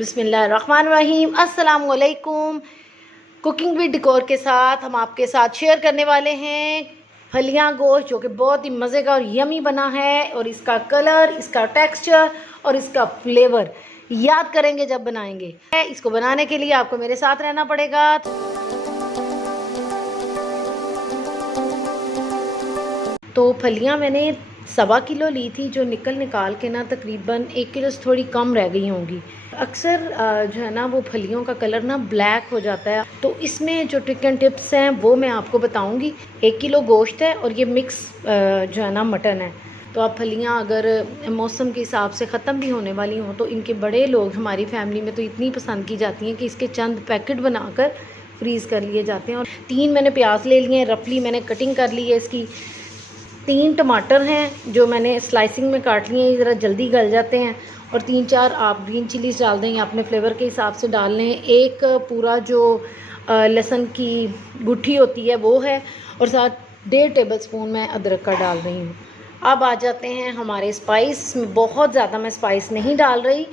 बिस्मिल्लाहिर्रहमानिर्रहीम। अस्सलाम वालेकुम। कुकिंग विद डेकोर के साथ हम आपके साथ शेयर करने वाले हैं फलियां गोश्त, जो कि बहुत ही मज़े का और यमी बना है। और इसका कलर, इसका टेक्सचर और इसका फ्लेवर याद करेंगे जब बनाएंगे। इसको बनाने के लिए आपको मेरे साथ रहना पड़ेगा। तो फलियां मैंने 1.25 किलो ली थी, जो निकाल के ना तकरीबन 1 किलो से थोड़ी कम रह गई होंगी। अक्सर जो है ना वो फलियों का कलर ना ब्लैक हो जाता है, तो इसमें जो ट्रिक एंड टिप्स हैं वो मैं आपको बताऊंगी। 1 किलो गोश्त है और ये मिक्स जो है ना मटन है। तो आप फलियां अगर मौसम के हिसाब से ख़त्म भी होने वाली हों तो इनके बड़े लोग हमारी फैमिली में तो इतनी पसंद की जाती हैं कि इसके चंद पैकेट बनाकर फ्रीज़ कर लिए जाते हैं। और 3 मैंने प्याज ले लिए हैं, रफली मैंने कटिंग कर ली है इसकी। 3 टमाटर हैं जो मैंने स्लाइसिंग में काट लिए हैं, ज़रा जल्दी गल जाते हैं। और 3-4 आप ग्रीन चिलीज डाल दें, अपने फ्लेवर के हिसाब से डाल लें। एक पूरा जो लहसुन की गुठी होती है वो है, और साथ 1.5 टेबल स्पून मैं अदरक का डाल रही हूँ। अब आ जाते हैं हमारे स्पाइस में। बहुत ज़्यादा मैं स्पाइस नहीं डाल रही,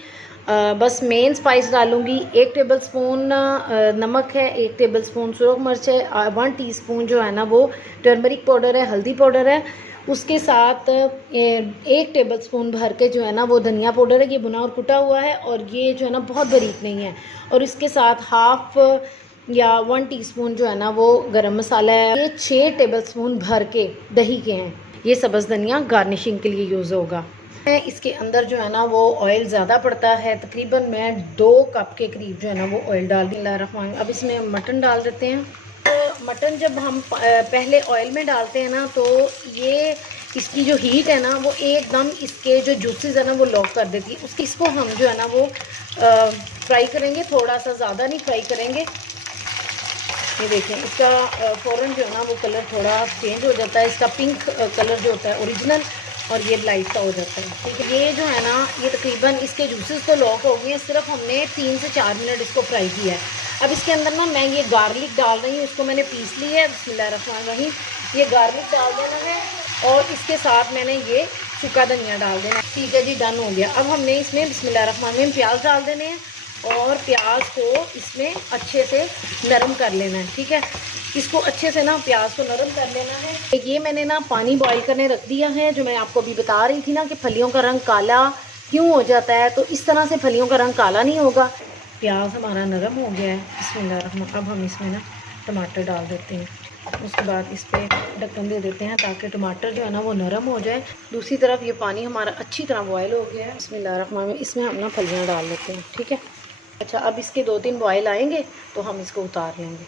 बस मेन स्पाइस डालूँगी। 1 टेबल स्पून नमक है, 1 टेबल स्पून सुरख मिर्च है, 1 टीस्पून जो है ना वो टर्मरिक पाउडर है, हल्दी पाउडर है। उसके साथ 1 टेबल स्पून भर के जो है ना वो धनिया पाउडर है, ये भुना और कुटा हुआ है, और ये जो है ना बहुत बारीक नहीं है। और इसके साथ 1 टीस्पून जो है ना वो गरम मसाला है। ये 6 टेबल स्पून भर के दही के हैं। ये सब्ज़ धनिया गार्निशिंग के लिए यूज़ होगा। इसके अंदर जो है ना वो ऑयल ज़्यादा पड़ता है, तकरीबन मैं 2 कप के करीब जो है ना वो ऑयल डाल दी। अब इसमें मटन डाल देते हैं। तो मटन जब हम पहले ऑयल में डालते हैं ना, तो ये इसकी जो हीट है ना वो एकदम इसके जो जूसेस है ना वो लॉक कर देती है। इसको हम जो है ना वो फ्राई करेंगे, थोड़ा सा ज़्यादा नहीं फ्राई करेंगे। ये देखें, इसका फ़ौरन जो है ना वो कलर थोड़ा चेंज हो जाता है। इसका पिंक कलर जो होता है ओरिजिनल, और ये लाइट सा हो जाता है। ठीक है, ये जो है ना ये तकरीबन इसके जूसेस तो लॉक हो गए हैं, सिर्फ हमने 3 से 4 मिनट इसको फ्राई किया है। अब इसके अंदर ना मैं ये गार्लिक डाल रही हूँ, इसको मैंने पीस ली है। बिस्मिल्लाहिर्रहमानिर्रहीम। ये गार्लिक डाल देना है, और इसके साथ मैंने ये सूखा धनिया डाल देना है। ठीक है जी, डन हो गया। अब हमने इसमें बिस्मिल्लाहिर्रहमानिर्रहीम प्याज डाल देने हैं, और प्याज को इसमें अच्छे से नरम कर लेना है। ठीक है, इसको अच्छे से ना प्याज को नरम कर लेना है। ये मैंने ना पानी बॉईल करने रख दिया है, जो मैं आपको अभी बता रही थी ना कि फलियों का रंग काला क्यों हो जाता है, तो इस तरह से फलियों का रंग काला नहीं होगा। प्याज हमारा नरम हो गया है। बिस्मिल्लाहिर्रहमानिर्रहीम। अब हम इसमें ना टमाटर डाल देते हैं, उसके बाद इस पर ढक्कन दे देते हैं ताकि टमाटर जो है ना वो नरम हो जाए। दूसरी तरफ ये पानी हमारा अच्छी तरह बॉयल हो गया है। बिस्मिल्लाहिर्रहमानिर्रहीम। इसमें हम ना फलियाँ डाल देते हैं। ठीक है, अच्छा, अब इसके 2-3 बॉयल आएंगे तो हम इसको उतार लेंगे।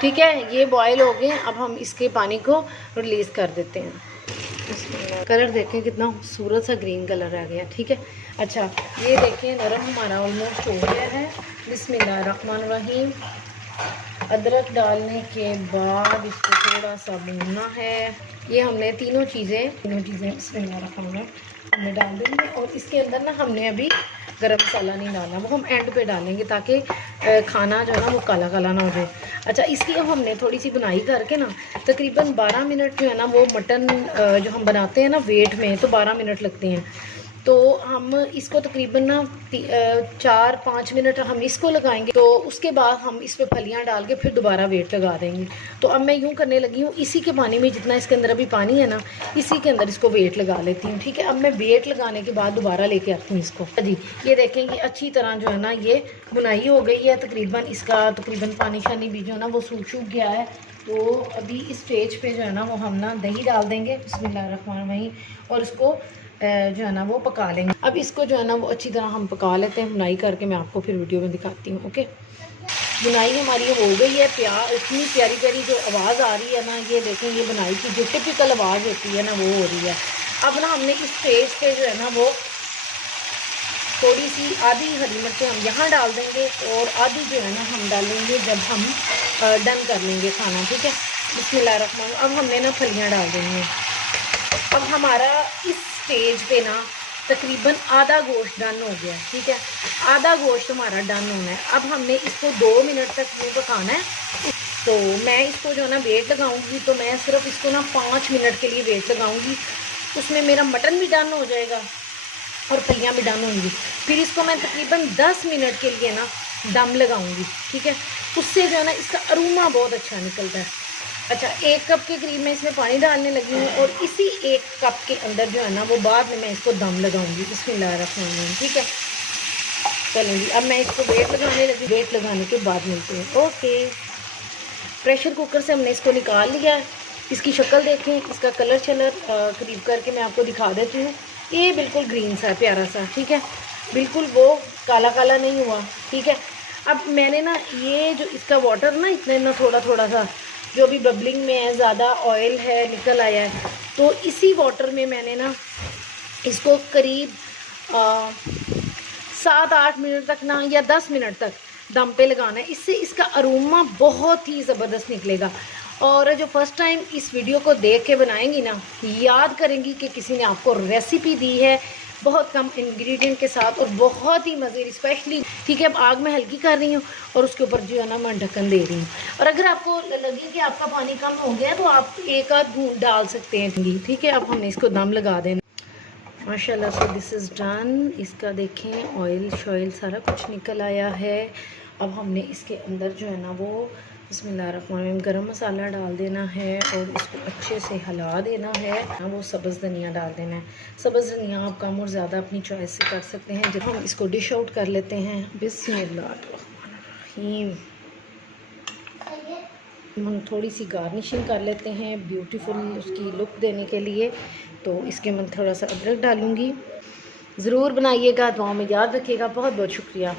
ठीक है, ये बॉयल हो गए। अब हम इसके पानी को रिलीज़ कर देते हैं। कलर देखें कितना खूबसूरत सा ग्रीन कलर आ गया। ठीक है, अच्छा, ये देखें नरम हमारा ऑलमोस्ट हो गया है। बिस्मिल्लाहिर्रहमानिर्रहीम। अदरक डालने के बाद इसको थोड़ा सा भूनना है। ये हमने तीनों चीज़ें बिस्मिल्लाहिर्रहमानिर्रहीम हमने डाल देंगे। और इसके अंदर ना हमने अभी गरम मसाला नहीं डालना, वो हम एंड पे डालेंगे ताकि खाना जो है ना वो काला काला ना हो जाए। अच्छा, इसकी अब हमने थोड़ी सी बुनाई करके ना तकरीबन 12 मिनट जो है ना वो मटन जो हम बनाते हैं ना वेट में, तो 12 मिनट लगते हैं। तो हम इसको तकरीबन ना 4-5 मिनट हम इसको लगाएंगे, तो उसके बाद हम इस पर फलियाँ डाल के फिर दोबारा वेट लगा देंगे। तो अब मैं यूँ करने लगी हूँ, इसी के पानी में जितना इसके अंदर अभी पानी है ना, इसी के अंदर इसको वेट लगा लेती हूँ। ठीक है, अब मैं वेट लगाने के बाद दोबारा लेके आती हूँ इसको। जी, ये देखें, ये अच्छी तरह जो है ना ये बुनाई हो गई है। इसका तकरीबन पानी शानी भी जो है ना वो सूख गया है। तो अभी इस स्टेज पे जो है ना वो हम ना दही डाल देंगे। बिस्मिल्लाहिर्रहमानिर्रहीम। और इसको जो है ना वो पका लेंगे। अब इसको जो है ना वो अच्छी तरह हम पका लेते हैं, बुनाई करके मैं आपको फिर वीडियो में दिखाती हूँ। ओके, बुनाई हमारी हो गई है। इतनी प्यारी प्यारी जो आवाज़ आ रही है ना, ये देखें, ये बुनाई की जो टिपिकल आवाज़ होती है ना वो हो रही है। अब ना हमने इस स्टेज पे जो है ना वो थोड़ी सी आधी हरी मिर्चें हम यहाँ डाल देंगे, और आधी जो है ना हम डालेंगे जब हम डन कर लेंगे खाना। ठीक है, बिस्मिल्लाहिर्रहमानिर्रहीम। अब हमने ना फलियाँ डाल देंगी हैं। अब हमारा इस स्टेज पे ना तकरीबन आधा गोश्त डन हो गया। ठीक है, आधा गोश्त हमारा डन होना है। अब हमने इसको 2 मिनट तक यूँ पकाना है। तो मैं इसको जो है ना वेट लगाऊंगी, तो मैं सिर्फ इसको ना 5 मिनट के लिए वेट लगाऊंगी, उसमें मेरा मटन भी डन हो जाएगा और फलियाँ भी डन होंगी। फिर इसको मैं तकरीबन 10 मिनट के लिए ना दम लगाऊंगी, ठीक है। उससे जो है ना इसका अरोमा बहुत अच्छा निकलता है। अच्छा, 1 कप के करीब मैं इसमें पानी डालने लगी हूँ और इसी 1 कप के अंदर जो है ना वो बाद में मैं इसको दम लगाऊंगी। बिस्मिल्लाहिर्रहमानिर्रहीम, ठीक है। चलें जी, अब मैं इसको वेट लगाने लगी। वेट लगाने के बाद मिलते हैं। ओके, प्रेशर कुकर से हमने इसको निकाल लिया है। इसकी शक्ल देखें, इसका कलर चलर करीब करके मैं आपको दिखा देती हूँ। ये बिल्कुल ग्रीन सा प्यारा सा, ठीक है, बिल्कुल वो काला काला नहीं हुआ, ठीक है। अब मैंने ना ये जो इसका वाटर ना इतने ना थोड़ा थोड़ा सा जो भी बबलिंग में है, ज़्यादा ऑयल है निकल आया है, तो इसी वाटर में मैंने ना इसको करीब 7-8 मिनट तक ना या 10 मिनट तक दम पे लगाना है। इससे इसका अरोमा बहुत ही ज़बरदस्त निकलेगा। और जो फर्स्ट टाइम इस वीडियो को देख के बनाएंगी ना, याद करेंगी कि किसी ने आपको रेसिपी दी है बहुत कम इंग्रेडिएंट के साथ और बहुत ही मज़े, स्पेशली, ठीक है। अब आग में हल्की कर रही हूँ और उसके ऊपर जो है ना मैं ढक्कन दे रही हूँ। और अगर आपको लगे कि आपका पानी कम हो गया तो आप एक आध बूंद डाल सकते हैं, ठीक है। अब हमने इसको दम लगा देना। माशाल्लाह से दिस इज़ डन। इसका देखें ऑयल शॉयल सारा कुछ निकल आया है। अब हमने इसके अंदर जो है ना वो बिस्मिल्लाहिर्रहमानिर्रहीम गरम मसाला डाल देना है और इसको अच्छे से हिला देना है। वो सब्ज़ धनिया डाल देना है। सब्ज़ धनिया आप कम और ज़्यादा अपनी चॉइस से कर सकते हैं। जब हम इसको डिश आउट कर लेते हैं, बिस्मिल्लाहिर्रहमानिर्रहीम, हम थोड़ी सी गार्निशिंग कर लेते हैं ब्यूटीफुल उसकी लुक देने के लिए। तो इसके मैं थोड़ा सा अदरक डालूँगी। ज़रूर बनाइएगा, दुआ में याद रखिएगा। बहुत बहुत शुक्रिया।